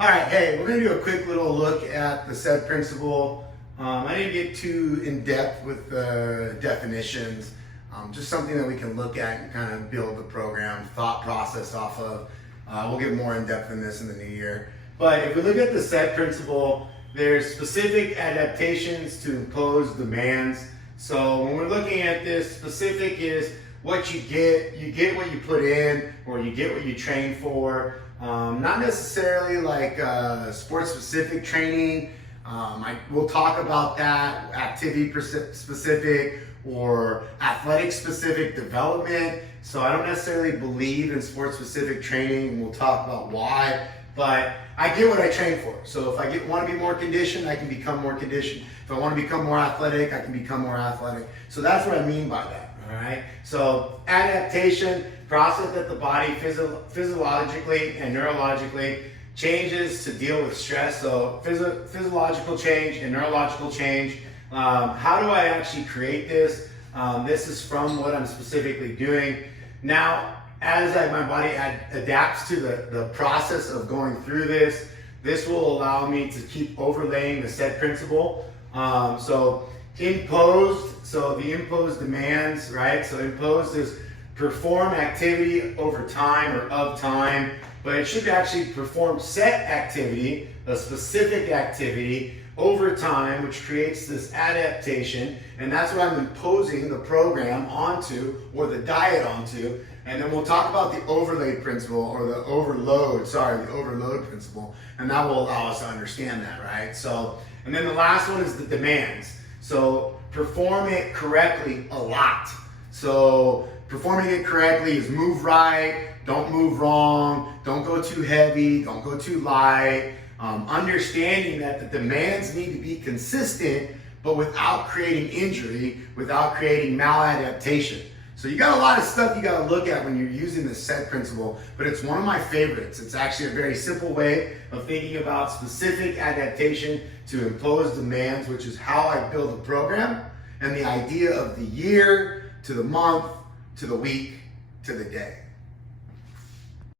All right, hey, we're going to do a quick little look at the S.A.I.D principle. I didn't get too in depth with the definitions, just something that we can look at and kind of build the program, thought process off of. We'll get more in depth in this in the new year. But if we look at the S.A.I.D principle, there's specific adaptations to impose demands. So when we're looking at this, specific is what you get what you put in, or you get what you train for. Not necessarily like sports specific training. We'll talk about that, activity specific or athletic specific development. So I don't necessarily believe in sports specific training, and we'll talk about why, but I get what I train for. So if I want to be more conditioned, I can become more conditioned. If I want to become more athletic, I can become more athletic. So that's what I mean by that. All right. So adaptation, process that the body physiologically and neurologically changes to deal with stress. So physiological change and neurological change. How do I actually create this? This is from what I'm specifically doing. Now, as my body adapts to the process of going through this, this will allow me to keep overlaying the S.A.I.D principle. So imposed, so the imposed demands, right? So imposed is perform activity over time or of time, but it should actually perform set activity, a specific activity over time, which creates this adaptation, and that's what I'm imposing the program onto, or the diet onto. And then we'll talk about the overlay principle, or the overload principle, and that will allow us to understand that, right? So, and then the last one is the demands. So perform it correctly a lot. So performing it correctly is move right, don't move wrong, don't go too heavy, don't go too light. Understanding that the demands need to be consistent, but without creating injury, without creating maladaptation. So you got a lot of stuff you got to look at when you're using the S.A.I.D principle, but it's one of my favorites. It's actually a very simple way of thinking about specific adaptation to impose demands, which is how I build a program, and the idea of the year to the month to the week to the day.